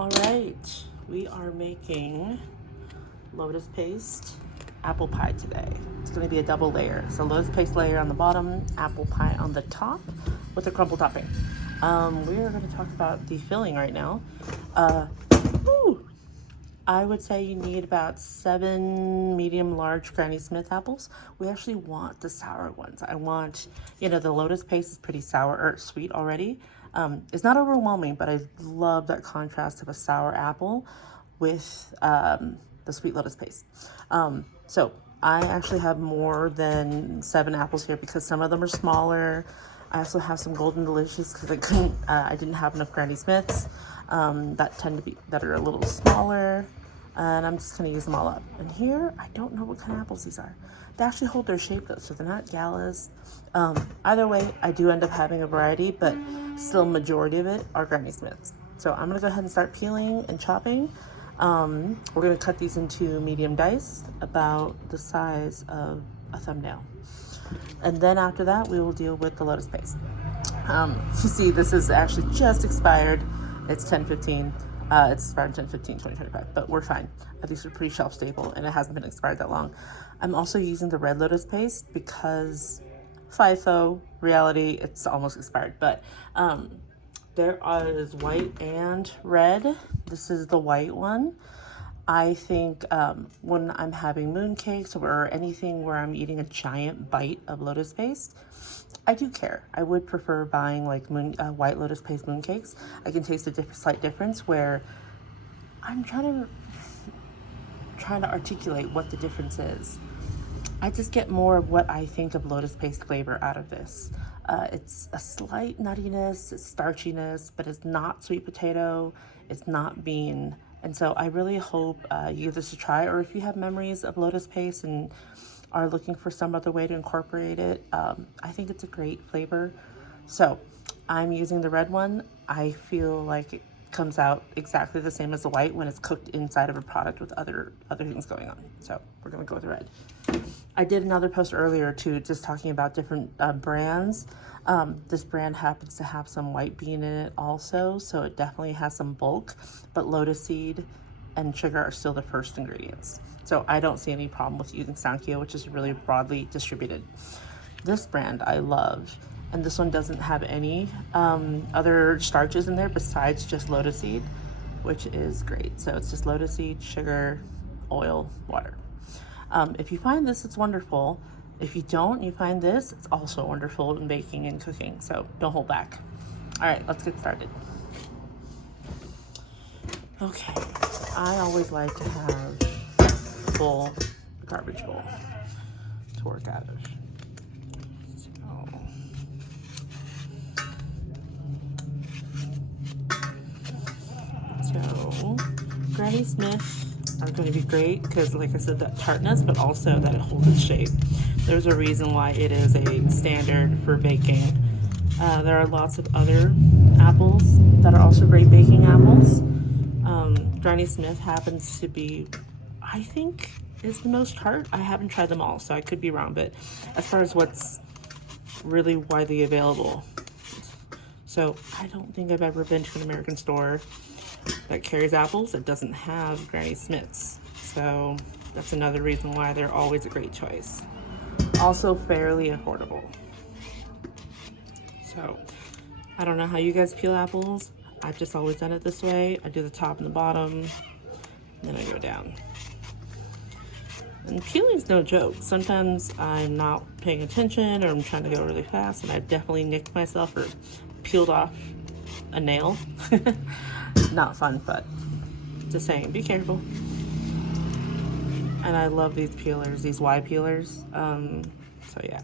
All right, we are making lotus paste apple pie today. It's going to be a double layer. So lotus paste layer on the bottom, apple pie on the top with a crumble topping. We are going to talk about the filling right now. I would say you need about 7 medium large Granny Smith apples. We actually want the sour ones. I want, the lotus paste is pretty sour or sweet already. It's not overwhelming, but I love that contrast of a sour apple with the sweet lotus paste. So I actually have more than 7 apples here because some of them are smaller. I also have some Golden Delicious because I didn't have enough Granny Smiths that are a little smaller. And I'm just gonna use them all up. And here, I don't know what kind of apples these are. They actually hold their shape though, so they're not galas. Either way, I do end up having a variety, but still majority of it are Granny Smiths. So I'm gonna go ahead and start peeling and chopping. We're gonna cut these into medium dice, about the size of a thumbnail. And then after that, we will deal with the lotus paste. You see, this is actually just expired. It's 10/15. It's expired 10/15/2025, but we're fine. These are pretty shelf stable and it hasn't been expired that long. I'm also using the red lotus paste because FIFO reality, it's almost expired, but there is white and red. This is the white one. I think when I'm having mooncakes or anything where I'm eating a giant bite of lotus paste, I do care. I would prefer buying like white lotus paste mooncakes. I can taste a slight difference where I'm trying to articulate what the difference is. I just get more of what I think of lotus paste flavor out of this. It's a slight nuttiness, it's starchiness, but it's not sweet potato, it's not bean. And so I really hope you give this a try, or if you have memories of lotus paste and are looking for some other way to incorporate it, I think it's a great flavor. So I'm using the red one. I feel like it comes out exactly the same as the white when it's cooked inside of a product with other things going on. So we're gonna go with red. I did another post earlier too, just talking about different brands. This brand happens to have some white bean in it also, so it definitely has some bulk, but lotus seed and sugar are still the first ingredients. So I don't see any problem with using Sankyo, which is really broadly distributed. This brand I love, and this one doesn't have any other starches in there besides just lotus seed, which is great. So it's just lotus seed, sugar, oil, water. If you find this, it's wonderful. If you don't, you find this, it's also wonderful in baking and cooking. So don't hold back. All right, let's get started. Okay, I always like to have a full garbage bowl to work out of. So Granny Smith are going to be great because, like I said, that tartness, but also that it holds its shape. There's a reason why it is a standard for baking. There are lots of other apples that are also great baking apples. Granny Smith happens to be, I think, is the most tart. I haven't tried them all, so I could be wrong, but as far as what's really widely available. So I don't think I've ever been to an American store that carries apples that doesn't have Granny Smiths. So that's another reason why they're always a great choice. Also fairly affordable. So I don't know how you guys peel apples. I've just always done it this way. I do the top and the bottom, then I go down. And peeling's no joke. Sometimes I'm not paying attention or I'm trying to go really fast and I definitely nicked myself or peeled off a nail. Not fun, but just saying, be careful. And I love these peelers, these Y peelers. So yeah,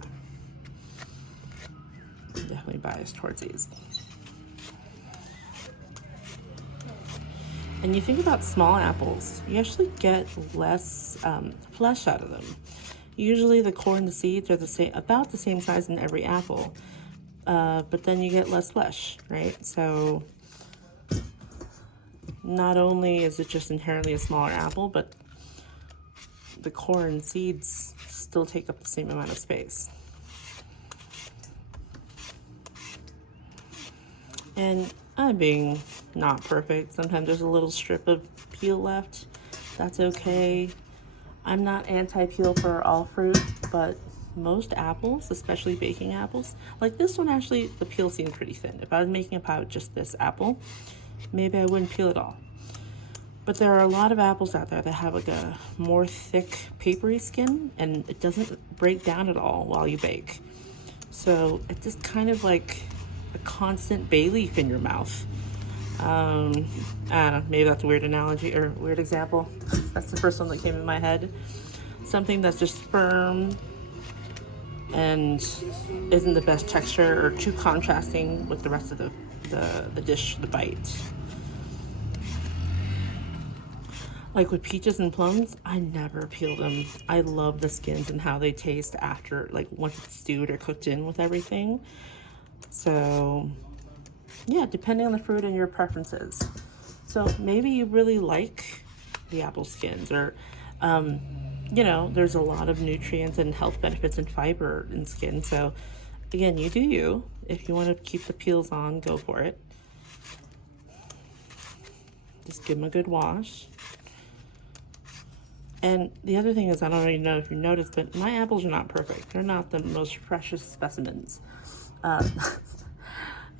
definitely biased towards these. And you think about small apples, you actually get less flesh out of them. Usually the core and the seeds are about the same size in every apple, but then you get less flesh, right? So not only is it just inherently a smaller apple, but the core and seeds still take up the same amount of space. And I'm being not perfect. Sometimes there's a little strip of peel left. That's okay. I'm not anti-peel for all fruit, but most apples, especially baking apples, like this one actually, the peel seemed pretty thin. If I was making a pie with just this apple, maybe I wouldn't peel it all. But there are a lot of apples out there that have like a more thick, papery skin, and it doesn't break down at all while you bake. So it's just kind of like a constant bay leaf in your mouth. I don't know, maybe that's a weird analogy or weird example. That's the first one that came in my head. Something that's just firm and isn't the best texture or too contrasting with the rest of the dish, the bite. Like with peaches and plums, I never peel them. I love the skins and how they taste after, like once it's stewed or cooked in with everything. So yeah, depending on the fruit and your preferences. So maybe you really like the apple skins, or you know, there's a lot of nutrients and health benefits and fiber in skin. So again, you do you. If you want to keep the peels on, go for it. Just give them a good wash. And the other thing is, I don't really know if you noticed, but my apples are not perfect. They're not the most precious specimens.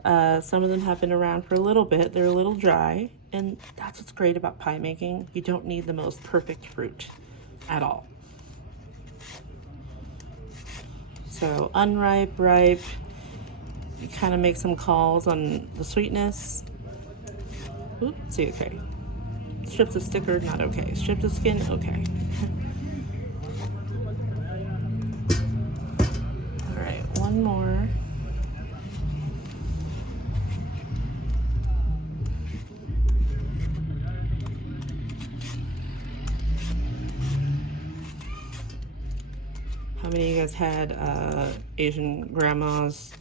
Some of them have been around for a little bit. They're a little dry, and that's what's great about pie making. You don't need the most perfect fruit at all. So unripe, ripe, you kind of make some calls on the sweetness. Oops, see, okay. Strips of sticker, not okay. Strips of skin, okay. All right, one more. How many of you guys had Asian grandmas,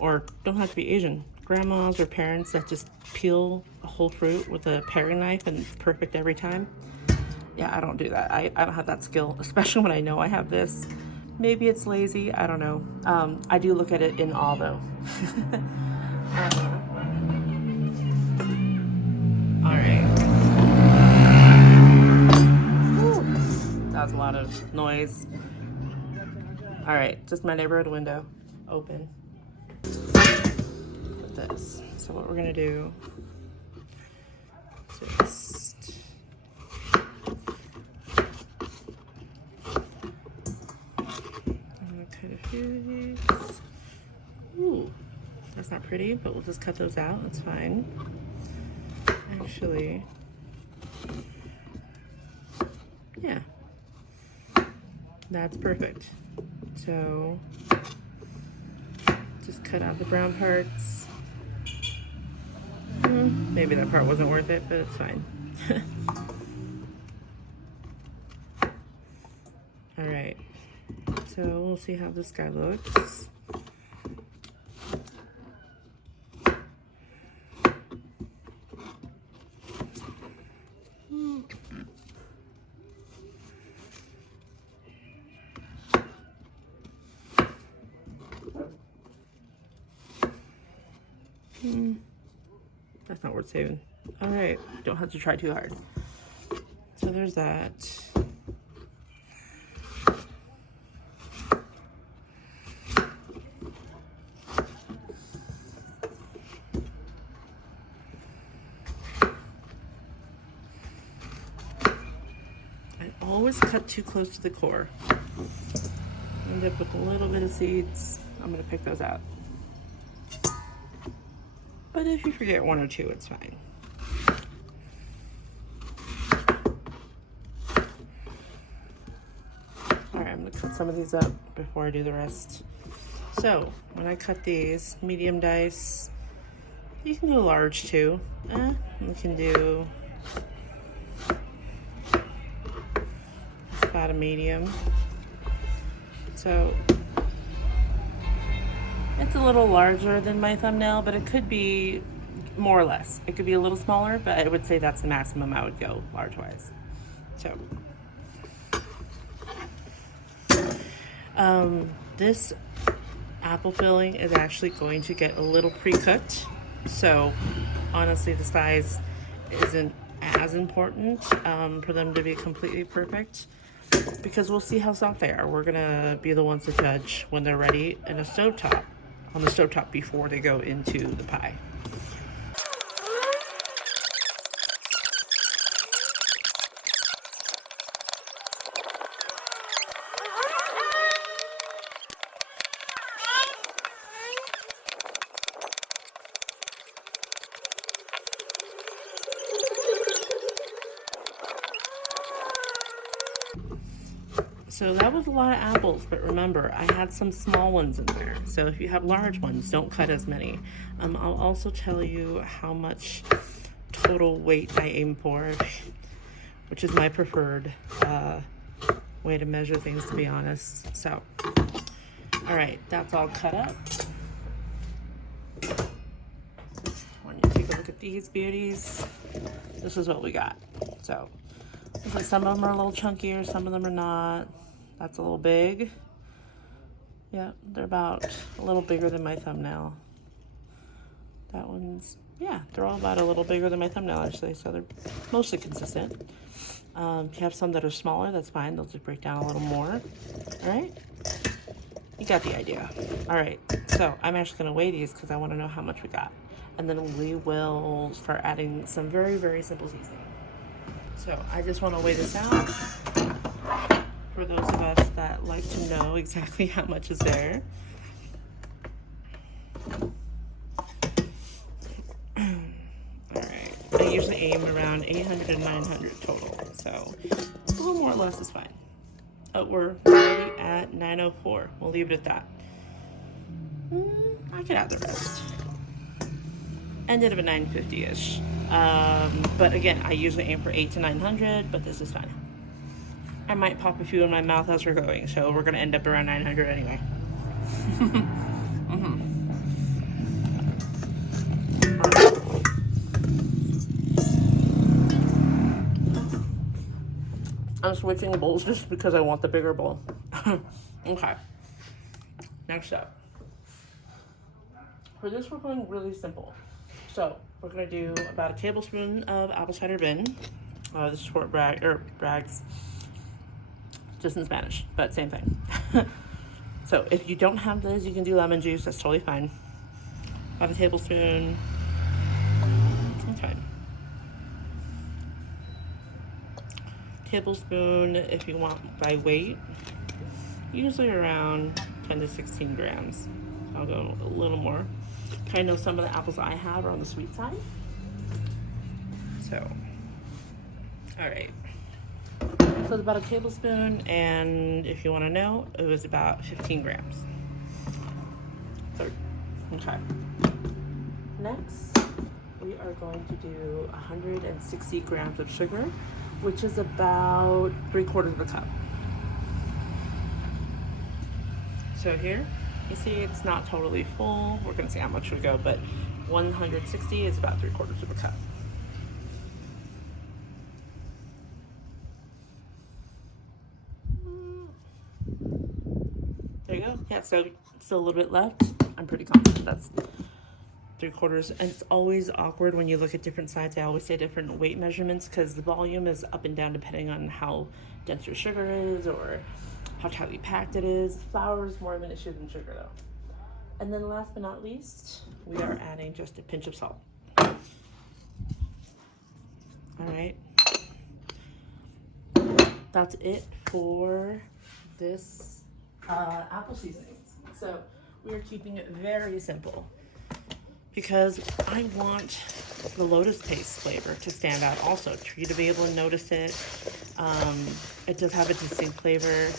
or don't have to be Asian, grandmas or parents that just peel a whole fruit with a paring knife and it's perfect every time? Yeah, I don't do that. I don't have that skill, especially when I know I have this. Maybe it's lazy, I don't know. I do look at it in awe though. All right. Whew. That was a lot of noise. All right, just my neighborhood window open. With this. So what we're gonna do is just I'm gonna cut a few of these. Ooh, that's not pretty, but we'll just cut those out. That's fine. Actually, yeah, that's perfect. So just cut out the brown parts. Maybe that part wasn't worth it, but it's fine. All right, so we'll see how this guy looks. That's not worth saving. All right, don't have to try too hard. So there's that. I always cut too close to the core. End up with a little bit of seeds. I'm gonna pick those out. But if you forget one or two, it's fine. All right, I'm gonna cut some of these up before I do the rest. So when I cut these, medium dice, you can go large too. You can do about a medium. So it's a little larger than my thumbnail, but it could be more or less. It could be a little smaller, but I would say that's the maximum I would go large-wise. So, this apple filling is actually going to get a little pre-cooked. So, honestly, the size isn't as important for them to be completely perfect, because we'll see how soft they are. We're gonna be the ones to judge when they're ready in a stovetop, on the stovetop, before they go into the pie. So that was a lot of apples, but remember, I had some small ones in there. So if you have large ones, don't cut as many. I'll also tell you how much total weight I aim for, which is my preferred way to measure things, to be honest. So, all right, that's all cut up. When you take a look at these beauties, this is what we got. So, some of them are a little chunkier, some of them are not. That's a little big. Yeah, they're about a little bigger than my thumbnail. That one's, yeah, they're all about a little bigger than my thumbnail, actually, so they're mostly consistent. If you have some that are smaller, that's fine. They'll just break down a little more. All right? You got the idea. All right, so I'm actually gonna weigh these because I wanna know how much we got. And then we will start adding some very, very simple seasoning. So I just wanna weigh this out for those of us that like to know exactly how much is there. Alright, I usually aim around 800 and 900 total, so a little more or less is fine. We're already at 904. We'll leave it at that. I could add the rest. Ended up at 950-ish. But again, I usually aim for 800 to 900, but this is fine. I might pop a few in my mouth as we're going, so we're gonna end up around 900 anyway. I'm switching bowls just because I want the bigger bowl. Okay. Next up. For this, we're going really simple. So we're gonna do about a tablespoon of apple cider vinegar. This is short brags, just in Spanish, but same thing. So if you don't have this, you can do lemon juice. That's totally fine. About a tablespoon. That's fine. Tablespoon if you want by weight. Usually around 10 to 16 grams. I'll go a little more. I know some of the apples I have are on the sweet side. So, all right. So it's about a tablespoon, and if you want to know, it was about 15 grams. So, okay. Next, we are going to do 160 grams of sugar, which is about 3/4 of a cup. So here, you see it's not totally full. We're gonna see how much we go, but 160 is about 3/4 of a cup. There you go. Yeah, so still a little bit left. I'm pretty confident that's 3/4. And it's always awkward when you look at different sides. I always say different weight measurements because the volume is up and down depending on how dense your sugar is or how tightly packed it is. Flour is more of an issue than sugar though. And then last but not least, we are adding just a pinch of salt. All right. That's it for this apple seasonings. So we are keeping it very simple because I want the Lotus paste flavor to stand out also, for you to be able to notice it. It does have a distinct flavor.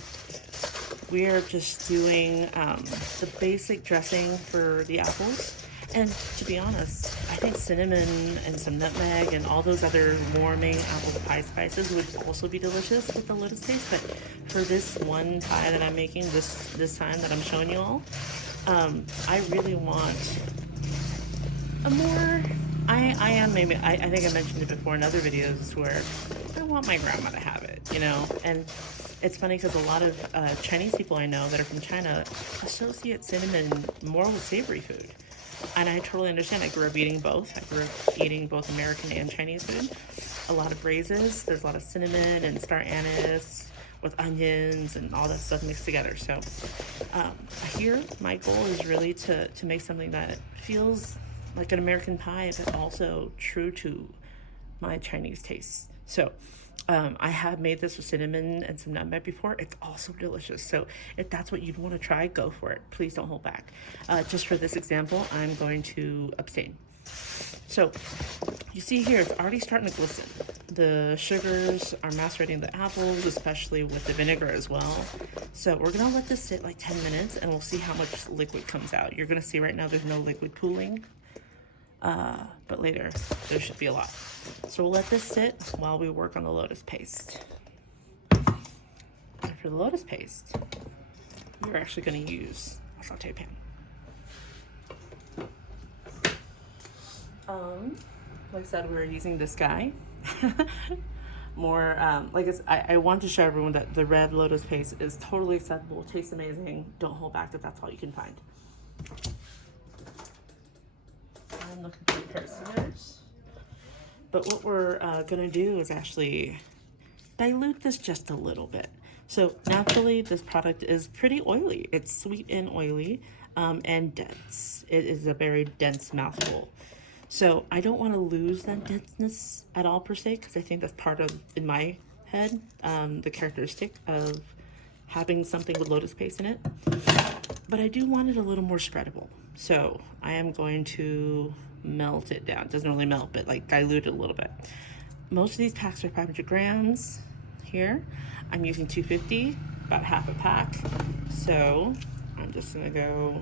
We are just doing the basic dressing for the apples. And to be honest, I think cinnamon and some nutmeg and all those other warming apple pie spices would also be delicious with the Lotus paste. But for this one pie that I'm making, this time that I'm showing you all, I really want a more, I think I mentioned it before in other videos where I want my grandma to have it, you know? And it's funny because a lot of Chinese people I know that are from China associate cinnamon more with savory food. And I totally understand. I grew up eating both. I grew up eating both American and Chinese food. A lot of braises. There's a lot of cinnamon and star anise with onions and all that stuff mixed together. So here, my goal is really to make something that feels like an American pie, but also true to my Chinese tastes. So I have made this with cinnamon and some nutmeg before. It's also delicious. So if that's what you'd want to try, go for it. Please don't hold back. Just for this example, I'm going to abstain. So you see here, it's already starting to glisten. The sugars are macerating the apples, especially with the vinegar as well. So we're gonna let this sit like 10 minutes and we'll see how much liquid comes out. You're gonna see right now there's no liquid pooling, but later there should be a lot. So we'll let this sit while we work on the lotus paste. And for the lotus paste, we're actually gonna use a saute pan. Like I said, we're using this guy. More, I want to show everyone that the red lotus paste is totally acceptable, tastes amazing. Don't hold back if that's all you can find. I'm looking for a pair of scissors. But what we're gonna do is actually dilute this just a little bit. So naturally, this product is pretty oily. It's sweet and oily and dense. It is a very dense mouthful. So I don't want to lose that denseness at all per se, because I think that's part of, in my head, the characteristic of having something with lotus paste in it. But I do want it a little more spreadable. So I am going to melt it down. It doesn't really melt, but like dilute it a little bit. Most of these packs are 500 grams here. I'm using 250, about half a pack. So I'm just gonna go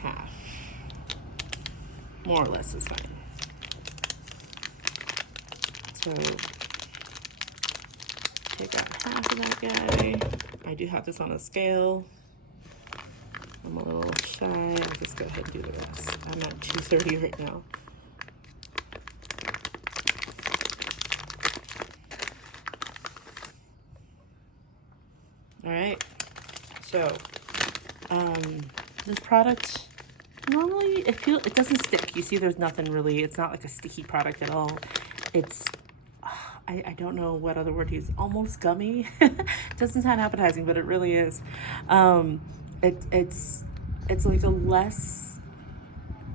half. More or less is fine. So take out half of that guy. I do have this on a scale. I'm a little shy. I'll just go ahead and do the rest. I'm at 230 right now. All right. So this product, normally it doesn't stick. You see there's nothing really, it's not like a sticky product at all. It's, I don't know what other word to use, almost gummy. Doesn't sound appetizing, but it really is. It's like a less,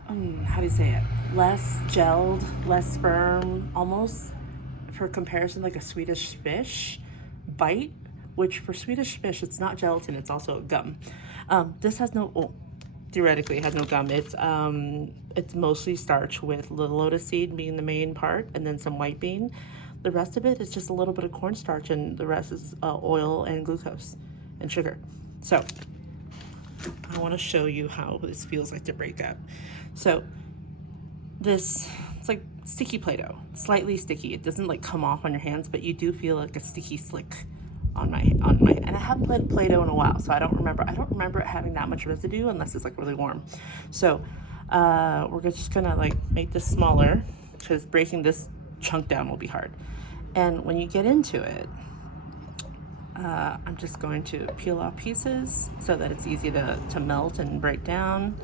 how do you say it? Less gelled, less firm, almost for comparison like a Swedish fish bite, which for Swedish fish, it's not gelatin, it's also a gum. This has no, theoretically it has no gum. It's mostly starch with the lotus seed being the main part and then some white bean. The rest of it is just a little bit of cornstarch and the rest is oil and glucose and sugar. So I want to show you how this feels like to break up. So this, it's like sticky Play-Doh, slightly sticky. It doesn't like come off on your hands, but you do feel like a sticky slick on my and I haven't played Play-Doh in a while, so I don't remember it having that much residue unless it's like really warm. So we're just gonna like make this smaller because breaking this chunk down will be hard. And when you get into it, I'm just going to peel off pieces so that it's easy to melt and break down.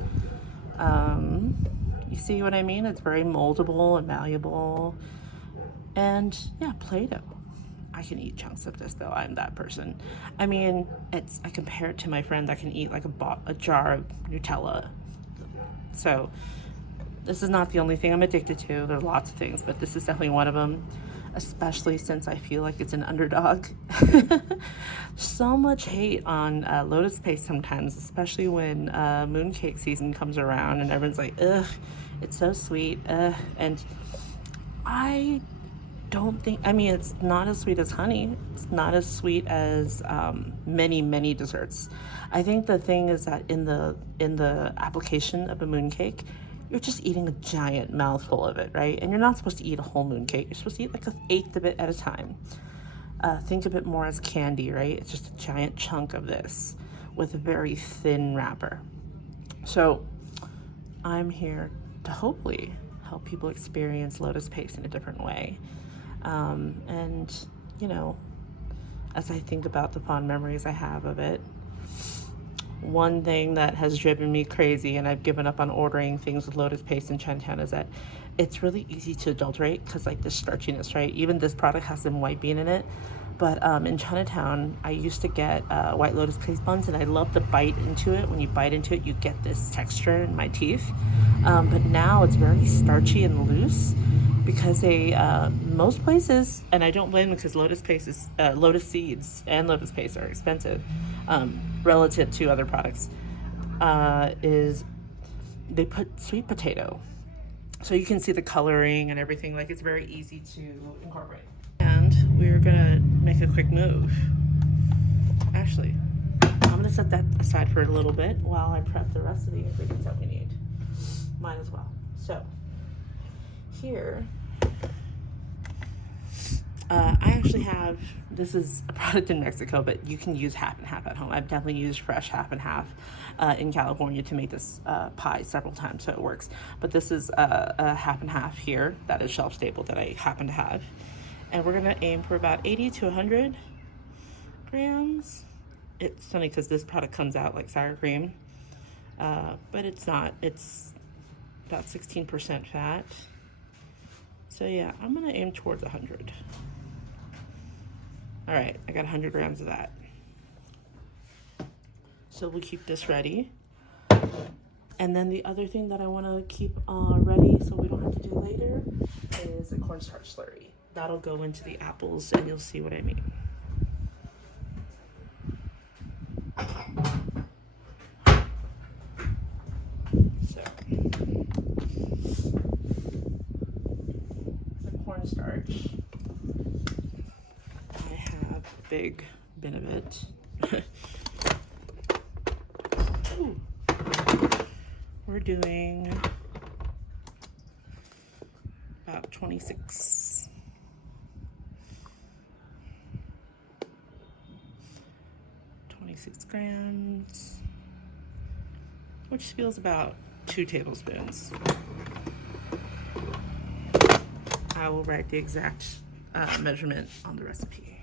You see what I mean? It's very moldable and malleable. And yeah, Play-Doh. I can eat chunks of this though. I'm that person. I mean, I compare it to my friend that can eat like a jar of Nutella. So this is not the only thing I'm addicted to. There's lots of things, but this is definitely one of them, especially since I feel like it's an underdog. So much hate on lotus paste sometimes, especially when mooncake season comes around and everyone's like, ugh, it's so sweet, and I don't think, I mean, it's not as sweet as honey. It's not as sweet as many desserts. I think the thing is that in the application of a mooncake, you're just eating a giant mouthful of it, right? And you're not supposed to eat a whole mooncake. You're supposed to eat like an eighth of it at a time. Think of it more as candy, right? It's just a giant chunk of this with a very thin wrapper. So I'm here to hopefully help people experience lotus paste in a different way. And, you know, as I think about the fond memories I have of it, one thing that has driven me crazy, and I've given up on ordering things with Lotus paste in Chinatown, is that it's really easy to adulterate because like the starchiness, right? Even this product has some white bean in it. But in Chinatown, I used to get White Lotus paste buns, and I love the bite into it. When you bite into it, you get this texture in my teeth. But now it's very starchy and loose because they, most places, and I don't blame them because Lotus paste is, Lotus seeds and Lotus paste are expensive relative to other products, is they put sweet potato. So you can see the coloring and everything, like it's very easy to incorporate. And we're gonna make a quick move. Actually, I'm gonna set that aside for a little bit while I prep the rest of the ingredients that we need. Might as well. So here, I actually have, this is a product in Mexico, but you can use half and half at home. I've definitely used fresh half and half in California to make this pie several times, so it works. But this is a half and half here that is shelf stable that I happen to have. And we're gonna aim for about 80 to 100 grams. It's funny because this product comes out like sour cream, but it's not. It's about 16% fat. So yeah, I'm gonna aim towards 100. All right, I got 100 grams of that. So we'll keep this ready. And then the other thing that I wanna keep ready so we don't have to do later is a cornstarch slurry. That'll go into the apples and you'll see what I mean. So, the cornstarch, I have a big bin of it. We're doing about 26 grams, which feels about 2 tablespoons. I will write the exact measurement on the recipe.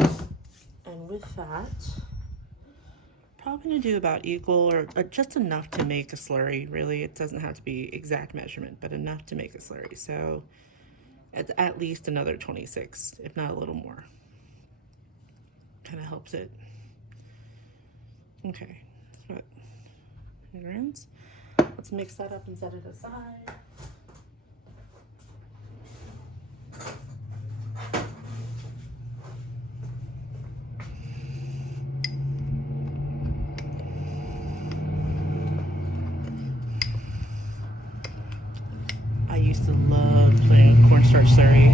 And with that, probably gonna do about equal or just enough to make a slurry. Really, it doesn't have to be exact measurement, but enough to make a slurry. So it's at least another 26, if not a little more. Kind of helps it. Okay, that's what 100 grams. Let's mix that up and set it aside. I used to love playing cornstarch slurry.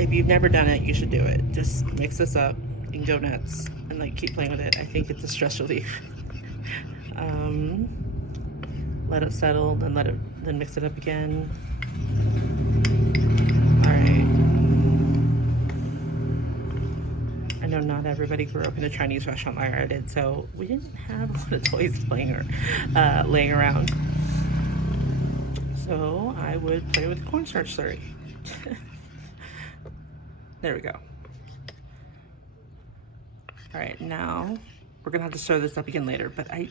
If you've never done it, you should do it. Just mix this up and go nuts and like keep playing with it. I think it's a stress relief. Let it settle, then mix it up again. All right. I know not everybody grew up in a Chinese restaurant like I did, so we didn't have a lot of toys laying around. So I would play with cornstarch slurry. There we go. All right, now we're gonna have to stir this up again later, but I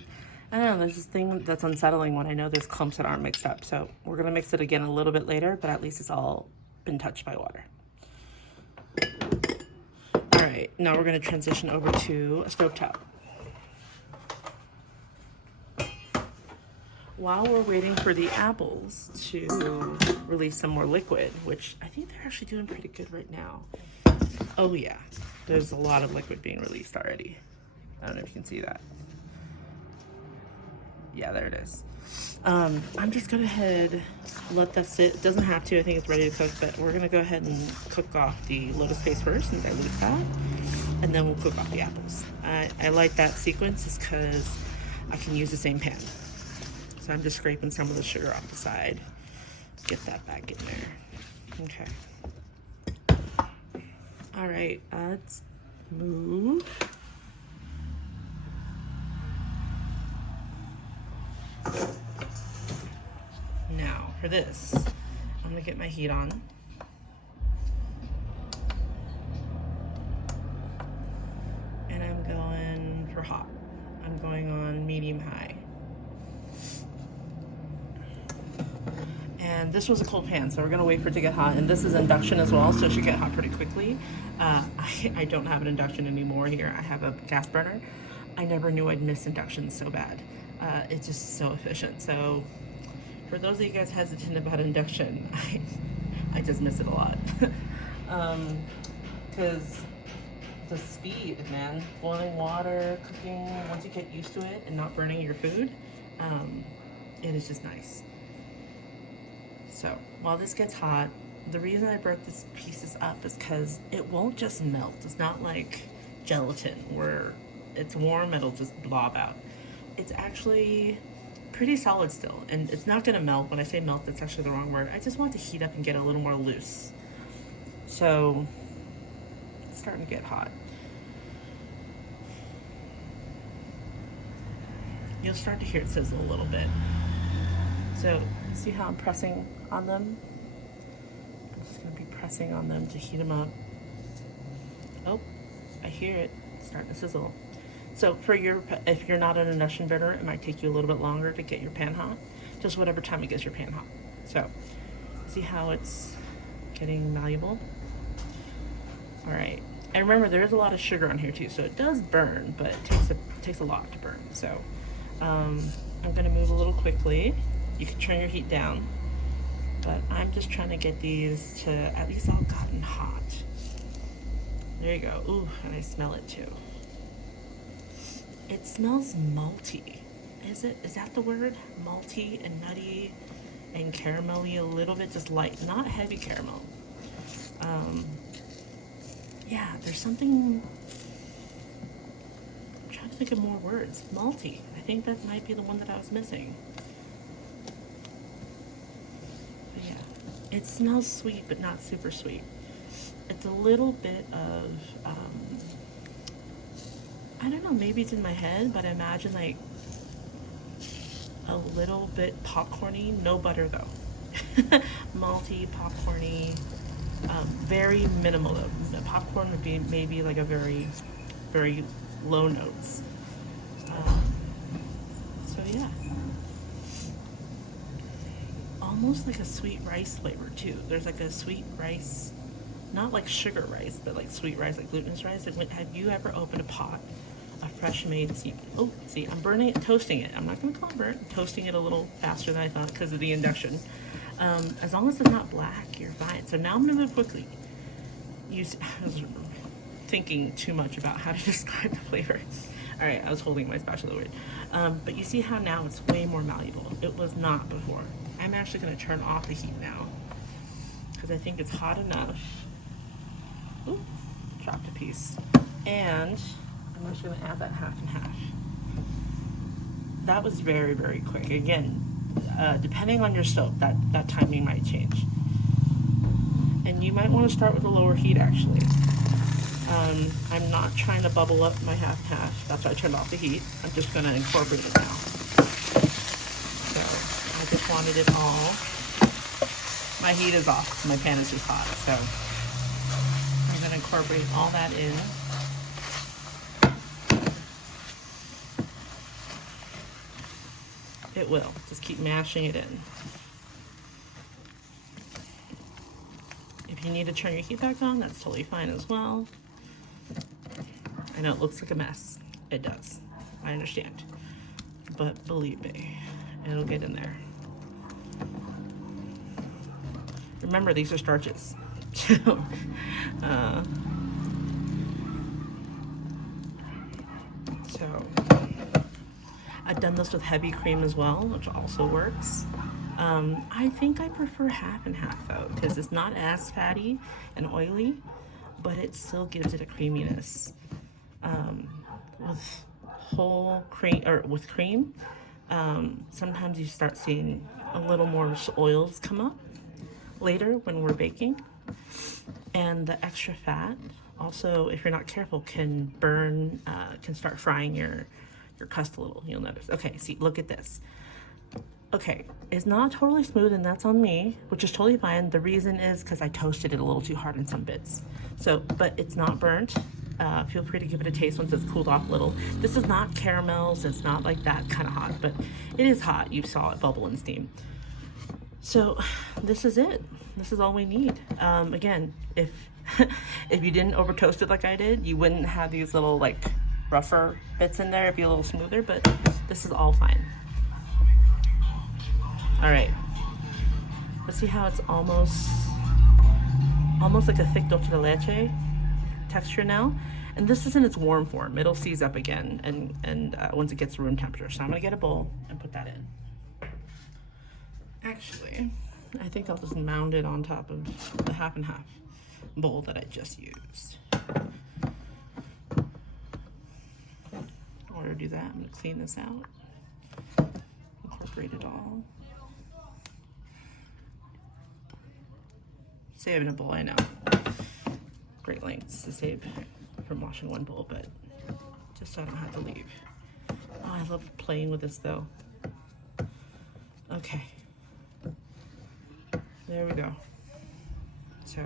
don't know, there's this thing that's unsettling when I know there's clumps that aren't mixed up. So we're gonna mix it again a little bit later, but at least it's all been touched by water. All right, now we're gonna transition over to a stovetop. While we're waiting for the apples to release some more liquid, which I think they're actually doing pretty good right now. Oh yeah, there's a lot of liquid being released already. I don't know if you can see that. Yeah, there it is. I'm just gonna let that sit. It doesn't have to, I think it's ready to cook, but we're gonna go ahead and cook off the Lotus paste first and dilute that, and then we'll cook off the apples. I like that sequence just because I can use the same pan. So I'm just scraping some of the sugar off the side. Get that back in there. Okay. All right, let's move. Now for this, I'm gonna get my heat on. And I'm going for hot. I'm going on medium high. And this was a cold pan, so we're gonna wait for it to get hot. And this is induction as well, so it should get hot pretty quickly. I don't have an induction anymore here. I have a gas burner. I never knew I'd miss induction so bad. It's just so efficient. So for those of you guys hesitant about induction, I just miss it a lot. Because the speed, man, boiling water, cooking, once you get used to it and not burning your food, it is just nice. So while this gets hot, the reason I broke these pieces up is because it won't just melt. It's not like gelatin where it's warm, it'll just blob out. It's actually pretty solid still, and it's not gonna melt. When I say melt, that's actually the wrong word. I just want it to heat up and get a little more loose. So it's starting to get hot. You'll start to hear it sizzle a little bit. So see how I'm pressing on them? I'm just gonna be pressing on them to heat them up. Oh, I hear it starting to sizzle. So if you're not an induction burner, it might take you a little bit longer to get your pan hot. Just whatever time it gets your pan hot. So see how it's getting malleable? All right. And remember, there is a lot of sugar on here too, so it does burn, but it takes a lot to burn. So I'm gonna move a little quickly. You can turn your heat down, but I'm just trying to get these to at least all gotten hot. There you go. Ooh, and I smell it too. It smells malty. Is that the word? Malty and nutty and caramelly a little bit, just light, not heavy caramel. Yeah, there's something, I'm trying to think of more words. Malty. I think that might be the one that I was missing. But yeah, it smells sweet, but not super sweet. It's a little bit of, I don't know, maybe it's in my head, but I imagine like a little bit popcorny, no butter though. Malty, popcorny, very minimal though. The popcorn would be maybe like a very, very low notes. So yeah. Almost like a sweet rice flavor too. There's like a sweet rice, not like sugar rice, but like sweet rice, like glutinous rice. Have you ever opened a pot of fresh made, see, I'm burning it, toasting it. I'm not gonna call it burnt, I'm toasting it a little faster than I thought because of the induction. As long as it's not black, you're fine. So now I'm gonna move quickly. I was thinking too much about how to describe the flavor. All right, I was holding my spatula weird. But you see how now it's way more malleable. It was not before. I'm actually gonna turn off the heat now because I think it's hot enough. Ooh, dropped a piece. And I'm just gonna add that half and half. That was very, very quick. Again, depending on your stove, that timing might change. And you might want to start with a lower heat actually. I'm not trying to bubble up my half and half. That's why I turned off the heat. I'm just gonna incorporate it now. So I just wanted it all. My heat is off, my pan is just hot. So I'm gonna incorporate all that in. It will. Just keep mashing it in. If you need to turn your heat back on, that's totally fine as well. I know it looks like a mess. It does. I understand. But believe me, it'll get in there. Remember, these are starches. So, I've done this with heavy cream as well, which also works. I think I prefer half and half though, because it's not as fatty and oily, but it still gives it a creaminess. With whole cream or with cream, sometimes you start seeing a little more oils come up later when we're baking, and the extra fat also, if you're not careful, can burn, can start frying your crust a little. You'll notice. Okay, see, look at this. Okay, it's not totally smooth, and that's on me, which is totally fine. The reason is because I toasted it a little too hard in some bits. So, but it's not burnt. Feel free to give it a taste once it's cooled off a little. This is not caramel, so it's not like that kind of hot, but it is hot. You saw it bubble and steam. So this is it. This is all we need. Again, if if you didn't over toast it like I did, you wouldn't have these little like rougher bits in there. It'd be a little smoother, but this is all fine. All right. Let's see how it's almost like a thick dulce de leche texture now. And this is in its warm form. It'll seize up again and once it gets room temperature. So I'm gonna get a bowl and put that in. Actually, I think I'll just mound it on top of the half and half bowl that I just used. In order to do that, I'm gonna clean this out, incorporate it all. Saving a bowl, I know. Great lengths to save from washing one bowl, but just so I don't have to leave. Oh, I love playing with this though. Okay. There we go. So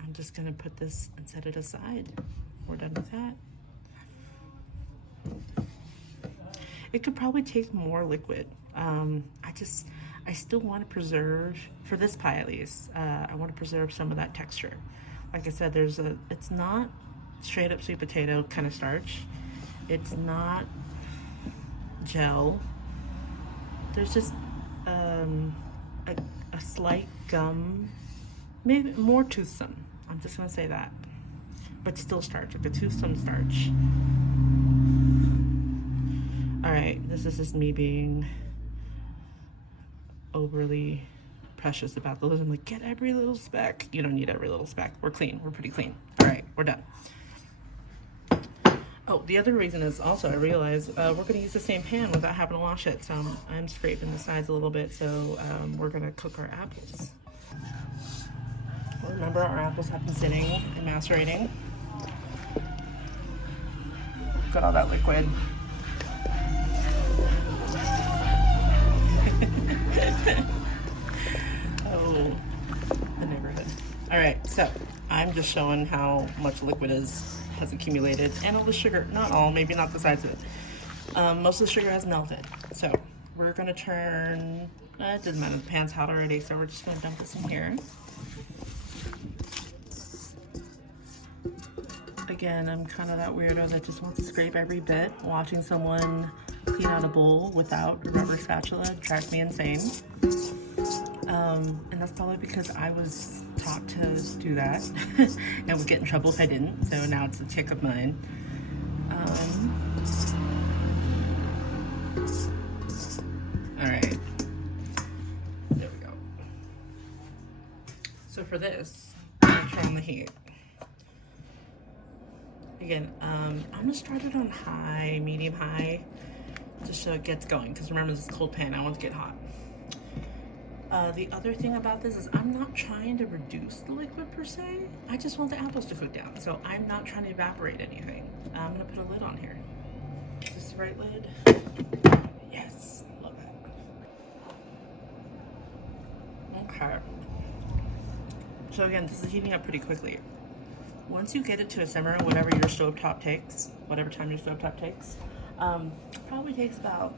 I'm just gonna put this and set it aside. We're done with that. It could probably take more liquid. I still want to preserve, for this pie at least, I want to preserve some of that texture. Like I said, it's not straight up sweet potato kind of starch. It's not gel. There's just a slight gum, maybe more toothsome. I'm just gonna say that, but still starch, like a toothsome starch. All right, this is just me being overly precious about those. I'm like, get every little speck. You don't need every little speck. We're clean. We're pretty clean. All right, we're done. Oh, the other reason is also I realized we're going to use the same pan without having to wash it. So I'm scraping the sides a little bit. So we're going to cook our apples. Well, remember, our apples have been sitting and macerating. Got all that liquid. Oh, the neighborhood. All right, so I'm just showing how much liquid has accumulated, and all the sugar, not all, maybe not the sides of it. Most of the sugar has melted. So we're gonna turn, it doesn't matter, the pan's hot already, so we're just gonna dump this in here. Again, I'm kind of that weirdo that just wants to scrape every bit. Watching someone clean out a bowl without a rubber spatula drives me insane. And that's probably because I was taught to do that and would get in trouble if I didn't. So now it's a tick of mine. All right, there we go. So for this, I'm gonna turn on the heat. Again, I'm gonna start it on high, medium high, just so it gets going. Because remember, this is a cold pan, I want it to get hot. The other thing about this is I'm not trying to reduce the liquid per se. I just want the apples to cook down. So I'm not trying to evaporate anything. I'm gonna put a lid on here. Is this the right lid? Yes, love that. Okay. So again, this is heating up pretty quickly. Once you get it to a simmer, whatever your stovetop takes, whatever time your stovetop takes, probably takes about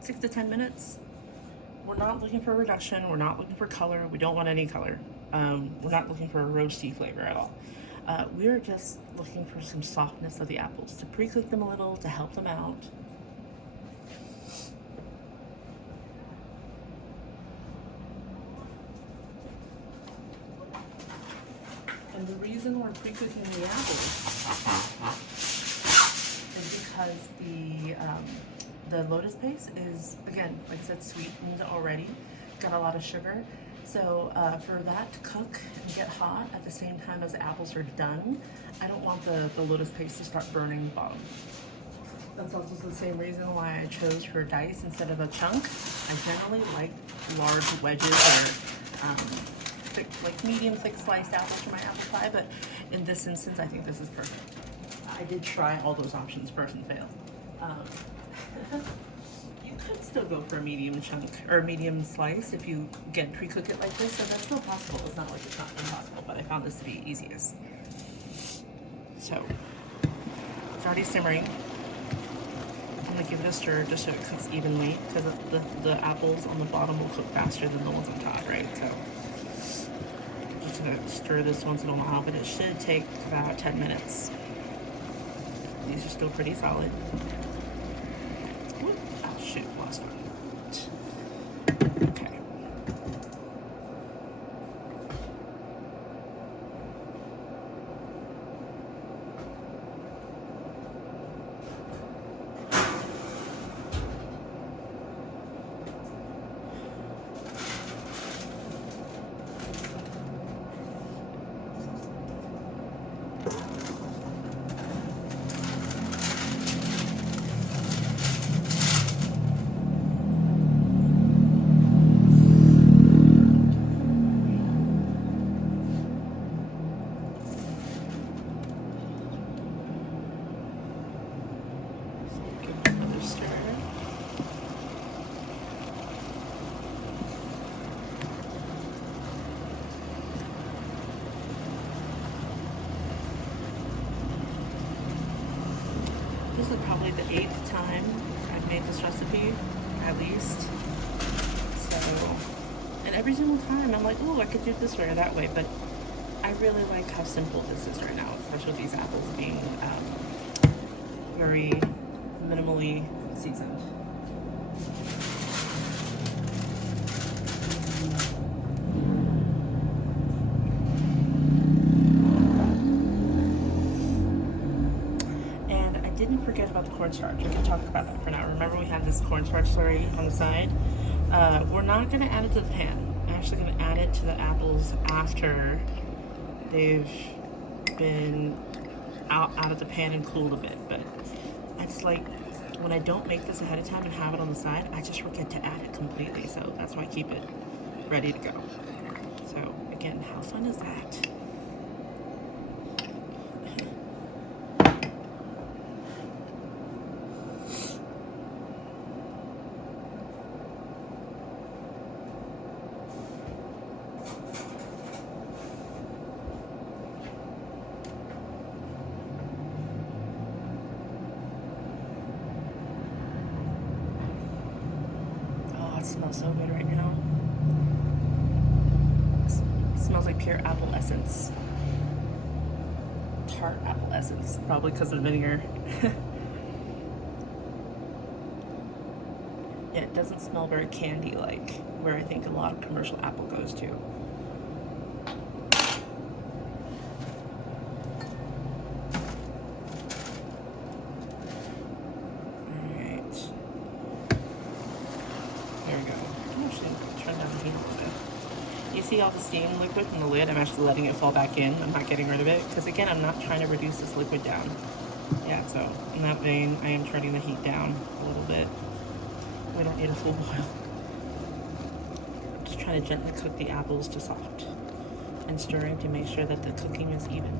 6 to 10 minutes. We're not looking for a reduction. We're not looking for color. We don't want any color. We're not looking for a roasty flavor at all. We're just looking for some softness of the apples, to pre-cook them a little, to help them out. And the reason we're pre-cooking the apples is because the Lotus paste is, again, like I said, sweetened already, got a lot of sugar. So for that to cook and get hot at the same time as the apples are done, I don't want the Lotus paste to start burning the bottom. That's also the same reason why I chose for a dice instead of a chunk. I generally like large wedges or thick, like medium thick sliced apples for my apple pie, but in this instance, I think this is perfect. I did try all those options first and failed. You could still go for a medium chunk or a medium slice if you, again, pre-cook it like this, so that's still possible. It's not like it's not impossible, but I found this to be easiest. So it's already simmering. I'm gonna give it a stir just so it cooks evenly, because the apples on the bottom will cook faster than the ones on top, right? So just gonna stir this once in a while, but it should take about 10 minutes. These are still pretty solid. Whoop. Oh shoot, lost one. Okay. This is probably the 8th time I've made this recipe, at least. So, and every single time I'm like, oh, I could do it this way or that way, but I really like how simple this is right now, especially with these apples being very minimally seasoned. Didn't forget about the cornstarch. We can talk about that for now. Remember, we had this cornstarch slurry on the side. We're not going to add it to the pan. I'm actually going to add it to the apples after they've been out of the pan and cooled a bit. But I just like, when I don't make this ahead of time and have it on the side, I just forget to add it completely. So that's why I keep it ready to go. So again, how fun is that? It smells so good right now. It smells like pure apple essence. Tart apple essence, probably because of the vinegar. Yeah, it doesn't smell very candy-like, where I think a lot of commercial apple goes to. There we go. I'm actually turn down the heat a little bit. You see all the steam liquid from the lid? I'm actually letting it fall back in. I'm not getting rid of it because, again, I'm not trying to reduce this liquid down. Yeah, so in that vein, I am turning the heat down a little bit. We don't need a full boil. I'm just trying to gently cook the apples to soft and stirring to make sure that the cooking is even.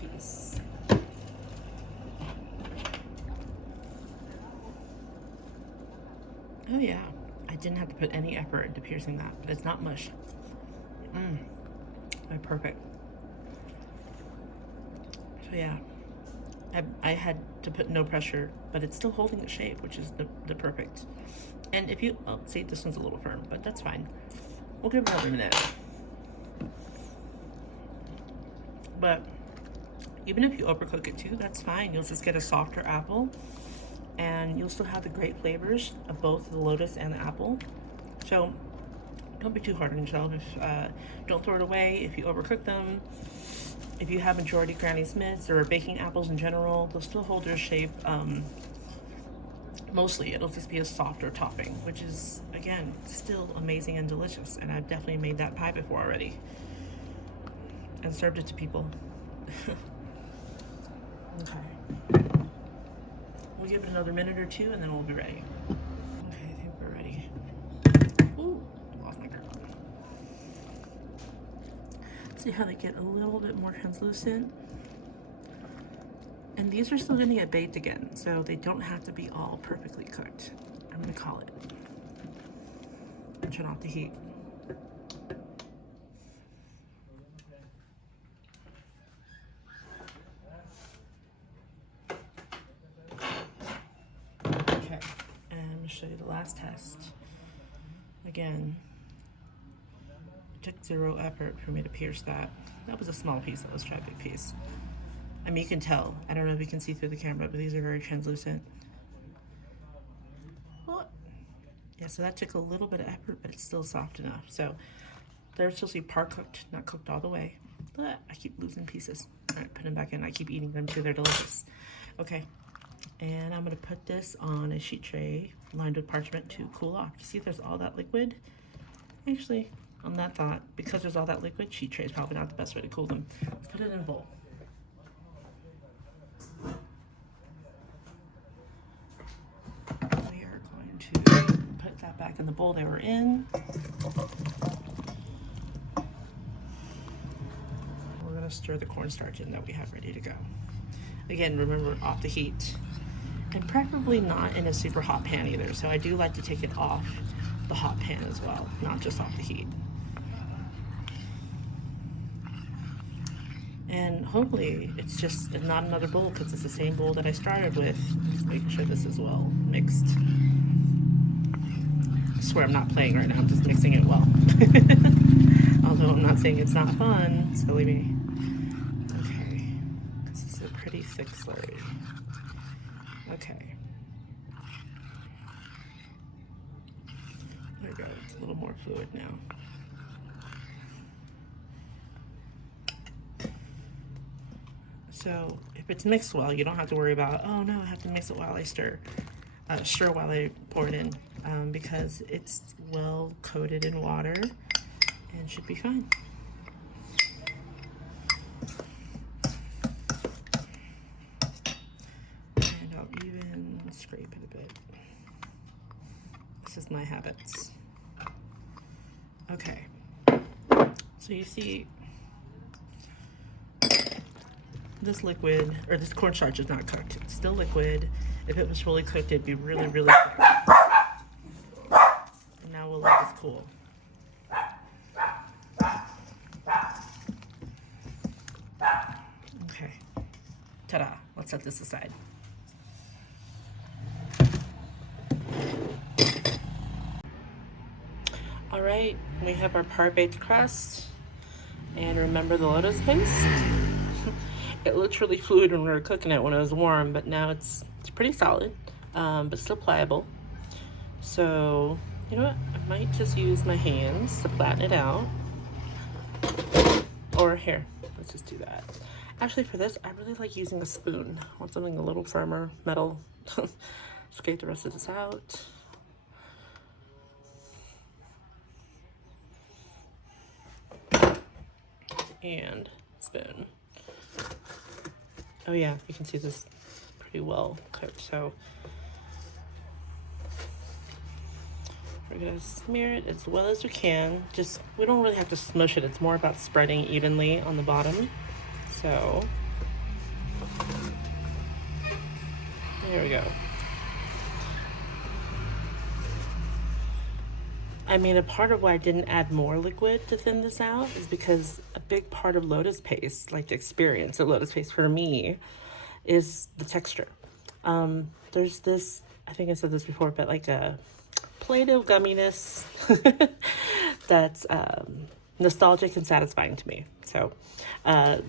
Piece. Oh yeah, I didn't have to put any effort into piercing that, but it's not mush. Perfect. So yeah, I had to put no pressure, but it's still holding its shape, which is the perfect. And if you, oh, see, this one's a little firm, but that's fine. We'll give it another minute. But even if you overcook it too, that's fine. You'll just get a softer apple and you'll still have the great flavors of both the Lotus and the apple. So don't be too hard on yourself. Don't throw it away if you overcook them. If you have majority Granny Smiths or baking apples in general, they'll still hold their shape. Mostly it'll just be a softer topping, which is, again, still amazing and delicious. And I've definitely made that pie before already. and served it to people. Okay. We'll give it another minute or two and then we'll be ready. Okay, I think we're ready. Ooh, lost my grip. See how they get a little bit more translucent? And these are still gonna get baked again, so they don't have to be all perfectly cooked. I'm gonna call it. And turn off the heat. Okay, and I'm gonna show you the last test. Again, it took zero effort for me to pierce that. That was a small piece, let's try a big piece. I mean, you can tell. I don't know if you can see through the camera, but these are very translucent. Oh. Yeah, so that took a little bit of effort, but it's still soft enough. So they're supposed to be part cooked, not cooked all the way. But I keep losing pieces. All right, put them back in. I keep eating them too. They're delicious. Okay, and I'm gonna put this on a sheet tray lined with parchment to cool off. You see there's all that liquid? Actually, on that thought, because there's all that liquid, sheet tray is probably not the best way to cool them. Let's put it in a bowl. We are going to put that back in the bowl they were in. We're gonna stir the cornstarch in that we have ready to go. Again, remember, off the heat. And preferably not in a super hot pan either. So I do like to take it off the hot pan as well, not just off the heat. And hopefully it's just not another bowl because it's the same bowl that I started with. Just making sure this is well mixed. I swear I'm not playing right now, I'm just mixing it well. Although I'm not saying it's not fun, silly me. Okay, this is a pretty thick slurry. Okay. There we go, it's a little more fluid now. So if it's mixed well, you don't have to worry about, oh no, I have to mix it while I stir while I pour it in, because it's well coated in water and should be fine. And I'll even scrape it a bit. This is my habits. Okay, so you see, this liquid, or this cornstarch is not cooked. It's still liquid. If it was fully cooked, it'd be really, really thick. And now we'll let this cool. Okay, ta-da, let's set this aside. All right, we have our par-baked crust. And remember the Lotus paste? It literally fluid when we were cooking it when it was warm, but now it's pretty solid, but still pliable. So, you know what? I might just use my hands to flatten it out. Or here, let's just do that. Actually, for this, I really like using a spoon. I want something a little firmer, metal. Scrape the rest of this out. And spoon. Oh yeah, you can see this pretty well cooked, so we're gonna smear it as well as we can. Just, we don't really have to smush it, it's more about spreading evenly on the bottom. So, there we go. I mean, a part of why I didn't add more liquid to thin this out is because a big part of Lotus paste, like the experience of Lotus paste for me, is the texture. There's this, I think I said this before, but like a Play-Doh gumminess that's nostalgic and satisfying to me. So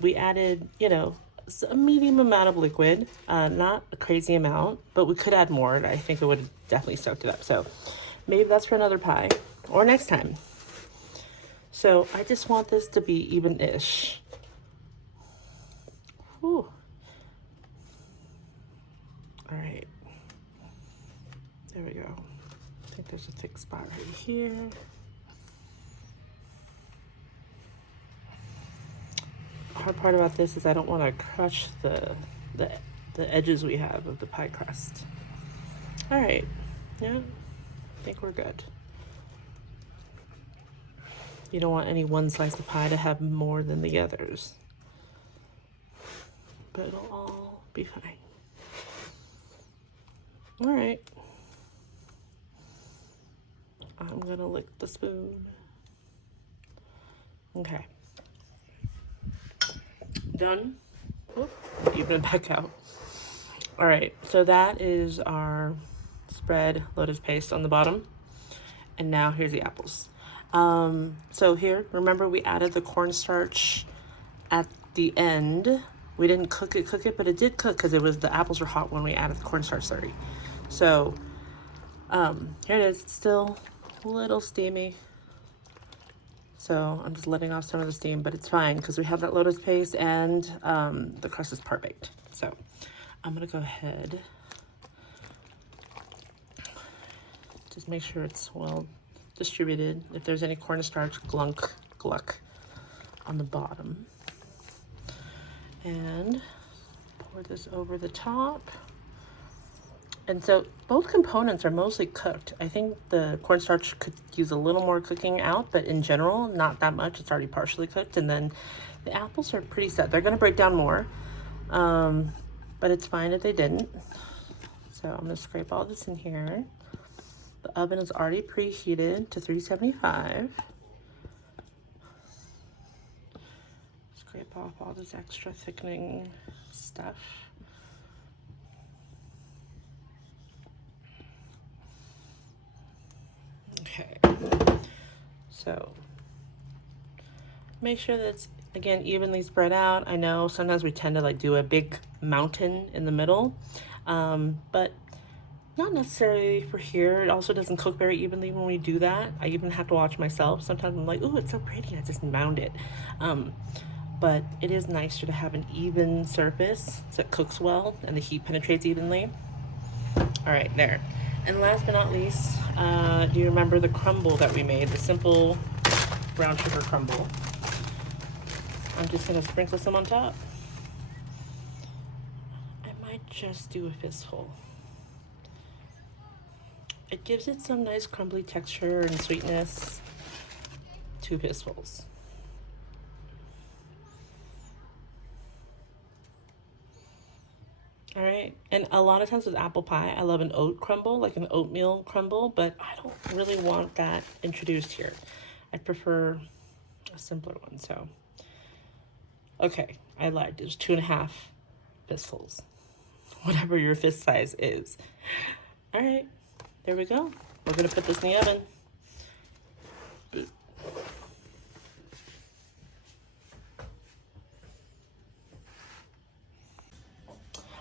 we added, you know, a medium amount of liquid, not a crazy amount, but we could add more, and I think it would have definitely soaked it up. So maybe that's for another pie or next time. So I just want this to be even-ish. Whew. All right, there we go. I think there's a thick spot right here. hard part about this is I don't want to crush the edges we have of the pie crust. All right, yeah, I think we're good. You don't want any one slice of pie to have more than the others, but it'll all be fine. All right, I'm gonna lick the spoon. Okay, done. Oop, even it back out. All right, so that is our spread Lotus paste on the bottom, and now here's the apples. So here, remember we added the cornstarch at the end. We didn't cook it, but it did cook because the apples were hot when we added the cornstarch slurry. So here it is. It's still a little steamy. So I'm just letting off some of the steam, but it's fine because we have that Lotus paste and the crust is perfect. So I'm gonna go ahead, just make sure it's well distributed. If there's any cornstarch gluck on the bottom, and pour this over the top. And so both components are mostly cooked. I think the cornstarch could use a little more cooking out, but in general, not that much. It's already partially cooked. And then the apples are pretty set. They're gonna break down more, but it's fine if they didn't. So I'm gonna scrape all this in here. The oven is already preheated to 375. Scrape off all this extra thickening stuff. Okay, so make sure that it's, again, evenly spread out. I know sometimes we tend to like do a big mountain in the middle, but not necessarily for here. It also doesn't cook very evenly when we do that. I even have to watch myself. Sometimes I'm like, oh, it's so pretty, I just mound it. But it is nicer to have an even surface so it cooks well and the heat penetrates evenly. All right, there. And last but not least, do you remember the crumble that we made, the simple brown sugar crumble? I'm just gonna sprinkle some on top. I might just do a fistful. It gives it some nice crumbly texture and sweetness. 2 fistfuls. All right, and a lot of times with apple pie, I love an oat crumble, like an oatmeal crumble, but I don't really want that introduced here. I prefer a simpler one, so. Okay, I lied, it was 2.5 fistfuls, whatever your fist size is. All right, there we go. We're gonna put this in the oven.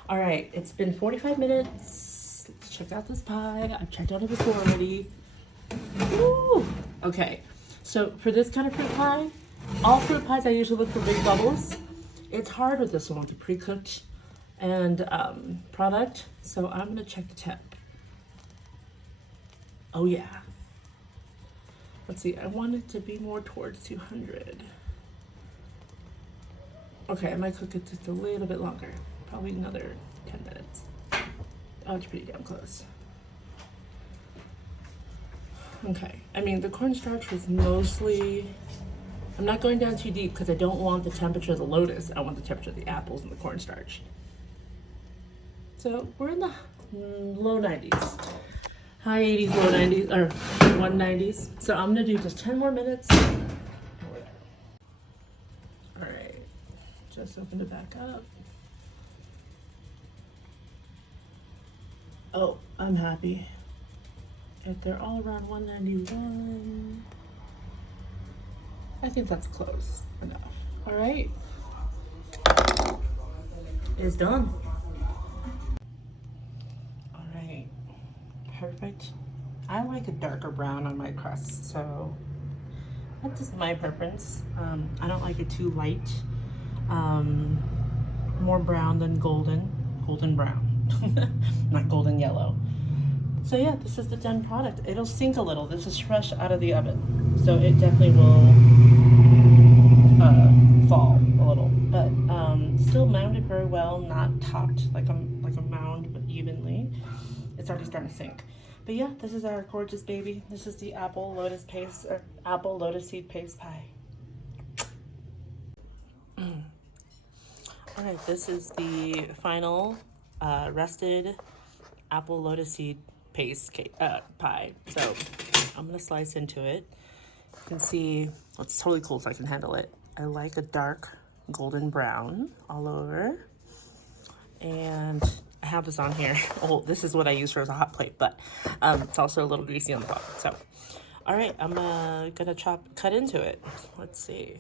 All right, it's been 45 minutes. Let's check out this pie. I've checked out it before already. Woo! Okay, so for this kind of fruit pie, all fruit pies I usually look for big bubbles. It's hard with this one, the pre-cooked and product. So I'm gonna check the temp. Oh yeah. Let's see, I want it to be more towards 200. Okay, I might cook it just a little bit longer. Probably another 10 minutes. Oh, it's pretty damn close. Okay, I mean, the cornstarch was mostly, I'm not going down too deep because I don't want the temperature of the Lotus. I want the temperature of the apples and the cornstarch. So we're in the low 90s. High 80s, low 90s, or 190s. So I'm gonna do just 10 more minutes. All right, just open it back up. Oh, I'm happy. If they're all around 191, I think that's close enough. All right, it's done. All right, perfect. I like a darker brown on my crust, so that's just my preference. I don't like it too light. More brown than golden brown. Not golden yellow. So yeah, this is the done product. It'll sink a little. This is fresh out of the oven, so it definitely will fall a little, but still mounded very well, not topped like a mound, but evenly. It's already starting to sink. But yeah, this is our gorgeous baby. This is the apple lotus paste, or apple lotus seed paste pie. All right, this is the final rested apple lotus seed paste cake, pie. So I'm gonna slice into it. You can see it's totally cold, so I can handle it. I like a dark golden brown all over, and I have this on here. Oh, this is what I use for as a hot plate, but it's also a little greasy on the bottom. So, all right, I'm gonna cut into it. Let's see.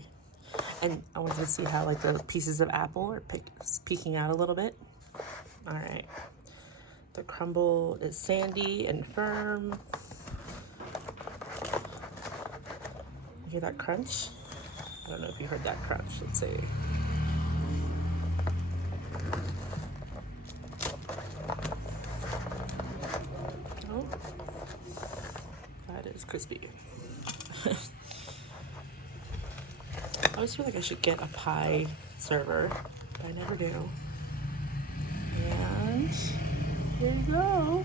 And I want you to see how like the pieces of apple are peeking out a little bit. All right. The crumble is sandy and firm. You hear that crunch? I don't know if you heard that crunch. Let's see. Oh, that is crispy. I always feel like I should get a pie server, but I never do. And here you go.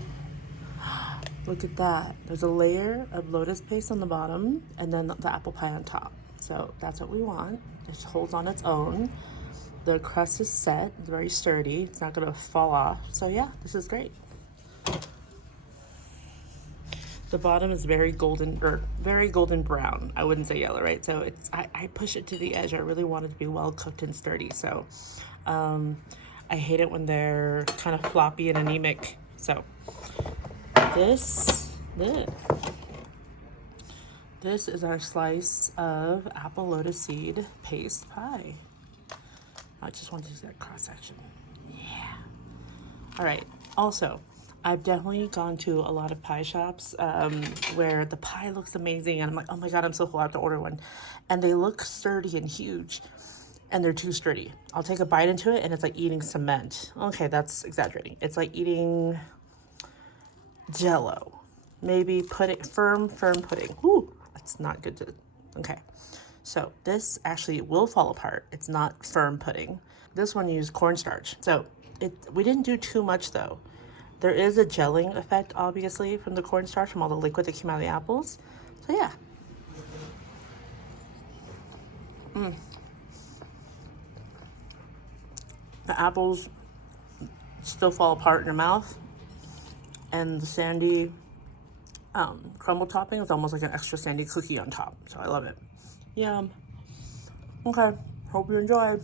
Look at that. There's a layer of lotus paste on the bottom and then the apple pie on top. So that's what we want. It holds on its own. The crust is set, it's very sturdy. It's not gonna fall off. So yeah, this is great. The bottom is very golden, or very golden brown. I wouldn't say yellow, right? So it's I push it to the edge. I really want it to be well cooked and sturdy. So I hate it when they're kind of floppy and anemic. So this is our slice of apple lotus seed paste pie. I just wanted to see that cross section. Yeah. All right. Also, I've definitely gone to a lot of pie shops where the pie looks amazing and I'm like, oh my God, I'm so full, I have to order one. And they look sturdy and huge and they're too sturdy. I'll take a bite into it and it's like eating cement. Okay, that's exaggerating. It's like eating Jello. Maybe pudding, firm pudding. Ooh, that's not good to, okay. So this actually will fall apart. It's not firm pudding. This one used cornstarch. So we didn't do too much though. There is a gelling effect, obviously, from the cornstarch, from all the liquid that came out of the apples. So yeah. The apples still fall apart in your mouth. And the sandy crumble topping is almost like an extra sandy cookie on top. So I love it. Yum. Okay, hope you enjoy.